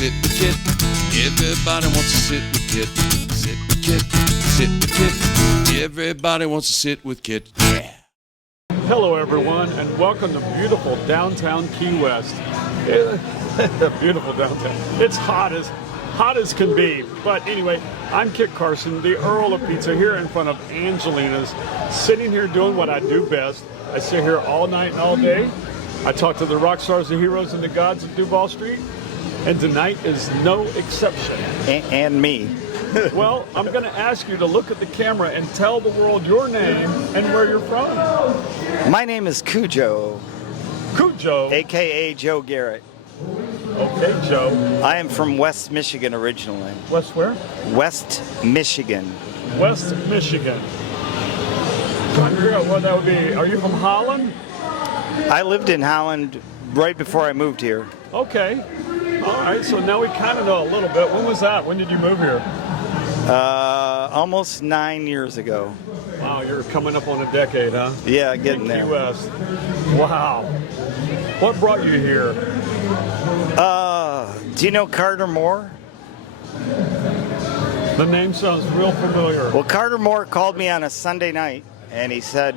sit with Kit. Everybody wants to sit with Kit. Sit with Kit. Sit with Kit. Everybody wants to sit with Kit. Yeah. Hello everyone, and welcome to beautiful downtown Key West. Beautiful downtown. It's hot as can be. But anyway, I'm Kit Carson, the Earl of Pizza, here in front of Angelina's, sitting here doing what I do best. I sit here all night and all day. I talk to the rock stars, the heroes, and the gods of Duval Street, and tonight is no exception. And me. Well, I'm going to ask you to look at the camera and tell the world your name and where you're from. My name is Cujo. Cujo? A.K.A. Joe Garrett. Okay, Joe. I am from West Michigan originally. West where? West Michigan. West Michigan. Trying to figure out what that would be. Are you from Holland? I lived in Holland right before I moved here. Okay. All right, so now we kind of know a little bit. When was that? When did you move here? Almost 9 years ago. Wow, you're coming up on a decade, huh? Yeah, getting there. Key West. Wow. What brought you here? Do you know Carter Moore? The name sounds real familiar. Well, Carter Moore called me on a Sunday night, and he said,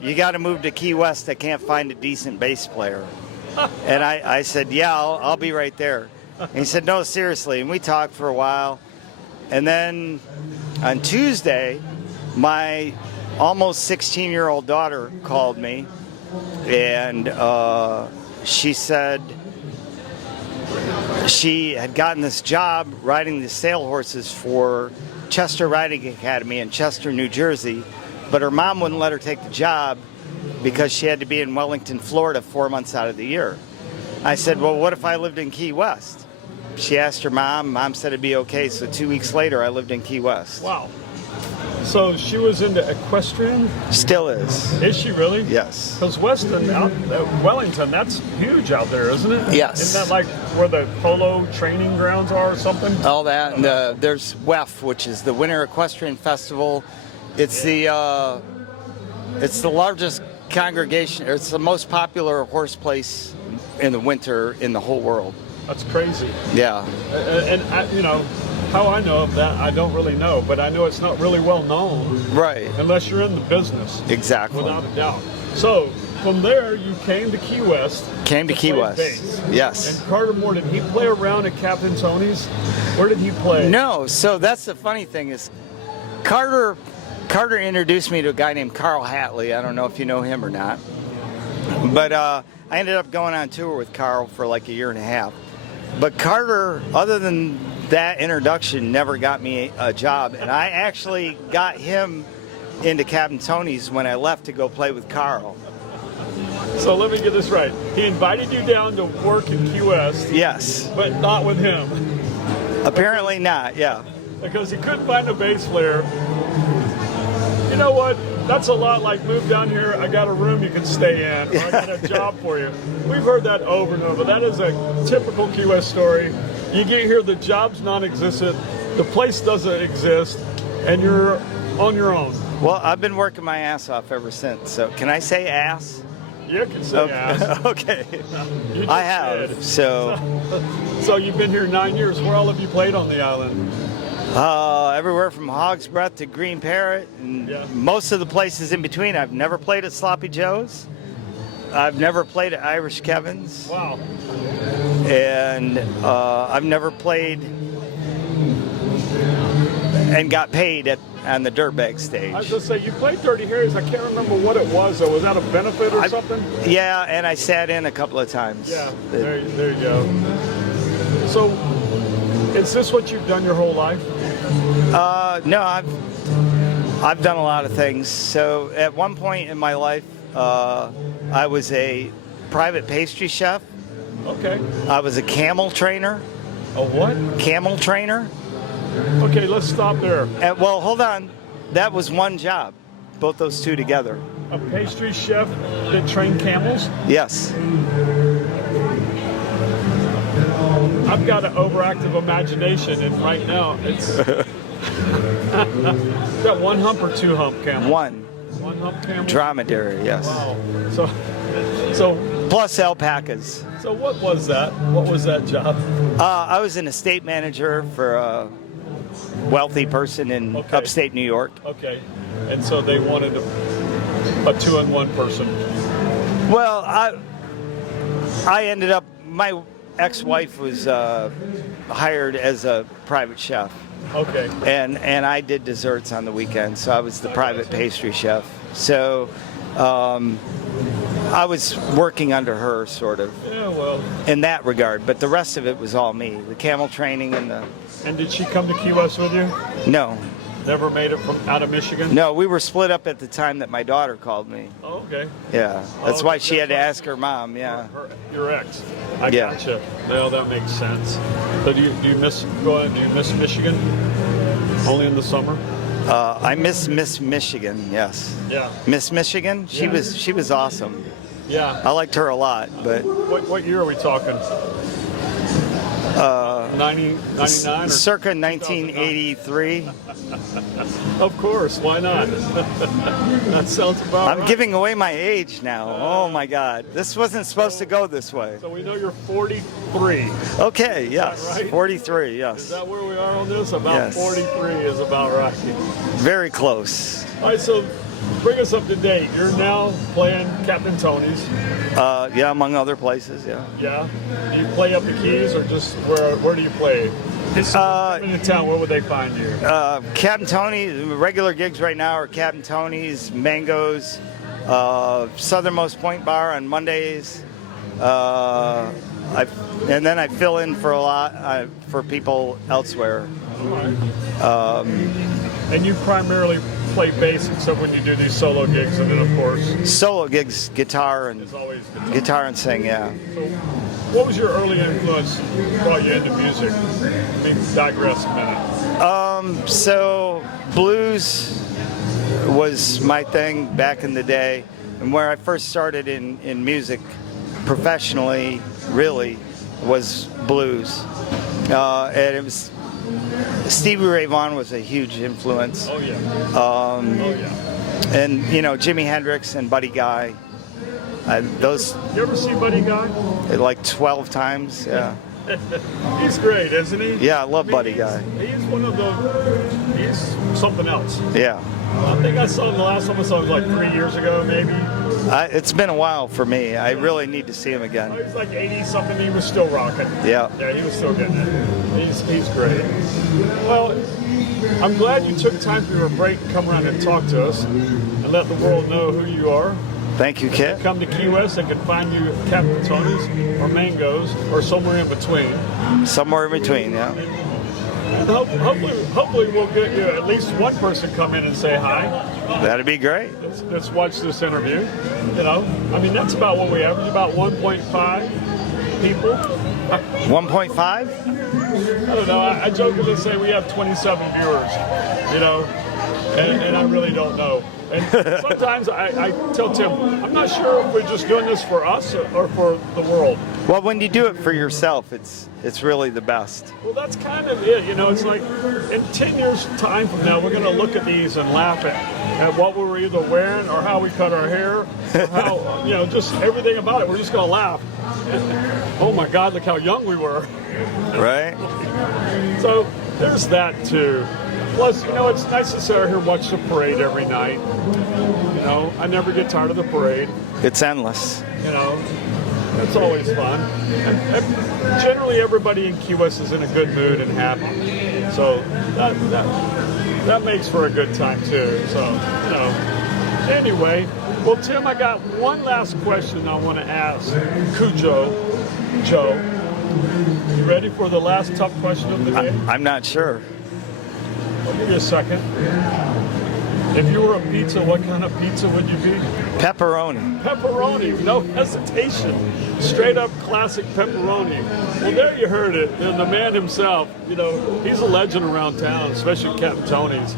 you got to move to Key West. I can't find a decent bass player. And I said, yeah, I'll be right there. And he said, no, seriously. And we talked for a while. And then on Tuesday, my almost 16-year-old daughter called me, and she said she had gotten this job riding the sale horses for Chester Riding Academy in Chester, New Jersey, but her mom wouldn't let her take the job because she had to be in Wellington, Florida 4 months out of the year. I said, well, what if I lived in Key West? She asked her mom. Mom said it'd be okay. So 2 weeks later, I lived in Key West. Wow. So she was into equestrian? Still is. Is she really? Yes. Because Wellington, that's huge out there, isn't it? Yes. Isn't that like where the polo training grounds are or something? All that. And there's WEF, which is the Winter Equestrian Festival. It's the largest congregation. It's the most popular horse place in the winter in the whole world. That's crazy. Yeah. And how I know of that, I don't really know, but I know it's not really well known. Right. Unless you're in the business. Exactly. Without a doubt. So from there, you came to Key West. Came to Key West. Bass. Yes. And Carter Moore, did he play around at Captain Tony's? Where did he play? No. So that's the funny thing is, Carter introduced me to a guy named Carl Hatley. I don't know if you know him or not. But I ended up going on tour with Carl for like a year and a half. But Carter, other than that introduction, never got me a job. And I actually got him into Captain Tony's when I left to go play with Carl. So let me get this right. He invited you down to work in Key West. Yes. But not with him. Apparently not, yeah. Because he couldn't find a bass player. You know what? That's a lot like move down here, I got a room you can stay in, or I got a job for you. We've heard that over and over. That is a typical Key West story. You get here, the job's non-existent, the place doesn't exist, and you're on your own. Well, I've been working my ass off ever since. So can I say ass? You can say ass. Okay. I have. Did. So you've been here 9 years. Where all have you played on the island? Everywhere from Hog's Breath to Green Parrot, and most of the places in between. I've never played at Sloppy Joe's. I've never played at Irish Kevin's. Wow. And I've never played and got paid on the Dirtbag stage. I was going to say, you played Dirty Harry's. I can't remember what it was, though. Was that a benefit or something? Yeah, and I sat in a couple of times. Yeah, there you go. So, is this what you've done your whole life? No, I've done a lot of things. So at one point in my life, I was a private pastry chef. Okay. I was a camel trainer. A what? Camel trainer. Okay, let's stop there. Well, hold on. That was one job. Both those two together. A pastry chef that trained camels? Yes. I've got an overactive imagination, and right now it's is that one hump or two hump camel? One hump camel. dromedary, yes. Wow. So plus alpacas. So what was that? What was that job? I was an estate manager for a wealthy person in Okay. upstate New York. Okay. And so they wanted a two-in-one person. Well, I ended up, my ex-wife was hired as a private chef. Okay. And I did desserts on the weekend, so I was the private pastry chef. So I was working under her, sort of, Yeah, well. in that regard. But the rest of it was all me. The camel training and the... And did she come to Key West with you? No. Never made it from out of Michigan? No, we were split up at the time that my daughter called me. Oh, okay. Yeah. That's Oh, why she had to that's ask her mom, yeah. Your ex. I Yeah. gotcha. No, that makes sense. So do you miss Michigan? Only in the summer? I miss Miss Michigan, yes. Yeah. Miss Michigan, she was awesome. Yeah. I liked her a lot, but What year are we talking? 99 or circa 2009? 1983. Of course, why not? That sounds about I'm right. giving away my age now. Oh my God. This wasn't supposed to go this way. So we know you're 43. Okay, yes. right? 43, Is yes. that where we are on this? About Yes. 43 is about right. Very close. All right, so bring us up to date. You're now playing Captain Tony's. Yeah, among other places, yeah. Yeah. Do you play up the Keys or just where do you play? If someone came into town, where would they find you? Captain Tony's, regular gigs right now are Captain Tony's, Mango's, Southernmost Point Bar on Mondays. And then I fill in for a lot for people elsewhere. And you primarily play bass except when you do these solo gigs, and then of course Solo gigs, guitar and it's always guitar. guitar and sing, yeah. So what was your early influence that brought you into music? Let me digress a minute. So blues was my thing back in the day, and where I first started in music professionally, really, was blues. And it was Stevie Ray Vaughan was a huge influence, Oh yeah. and Jimi Hendrix and Buddy Guy. Those You ever see Buddy Guy? like 12 times, yeah. He's great, isn't he? Yeah, I love Buddy he's, Guy. He's one of he's something else. Yeah. I think I saw him the last time I saw him was like 3 years ago, maybe. It's been a while for me. I really need to see him He again. was like 80 something. He was still rocking. Yeah. Yeah, he was still getting it. He's great. Well, I'm glad you took time for your break to come around and talk to us and let the world know who you are. Thank you, Kit. Come to Key West, they can find you at Captain Tony's or Mango's or somewhere in between. Somewhere in between, yeah. And hopefully we'll get you at least one person come in and say hi. That'd be great. Let's watch this interview. I mean, that's about what we average, about 1.5 people. 1.5? I don't know. I jokingly say we have 27 viewers, and I really don't know. And sometimes I tell Tim, I'm not sure if we're just doing this for us or for the world. Well, when you do it for yourself, it's really the best. Well, that's kind of it. It's like in 10 years' time from now, we're going to look at these and laugh at what we were either wearing or how we cut our hair, or how, just everything about it. We're just going to laugh. Oh my God, look how young we were. Right? So there's that too. Plus, it's nice to sit out here and watch the parade every night. I never get tired of the parade. It's endless. It's always fun. And generally, everybody in Key West is in a good mood and happy. So that makes for a good time too. So, Anyway, well, Tim, I got one last question I want to ask Cujo, Joe. You ready for the last tough question of the day? I'm not sure. I'll give you a second. If you were a pizza, what kind of pizza would you be? Pepperoni. Pepperoni, no hesitation. Straight up classic pepperoni. Well, there you heard it. And the man himself, he's a legend around town, especially at Captain Tony's.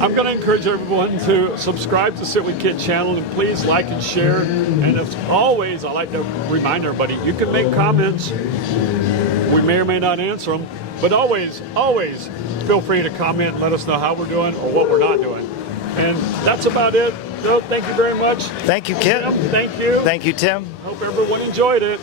I'm going to encourage everyone to subscribe to Sit With Kit channel, and please like and share. And as always, I like to remind everybody, you can make comments. We may or may not answer them, but always feel free to comment and let us know how we're doing or what we're not doing. And that's about it. So thank you very much. Thank you, Kit. Tim, thank you. Thank you, Tim. Hope everyone enjoyed it.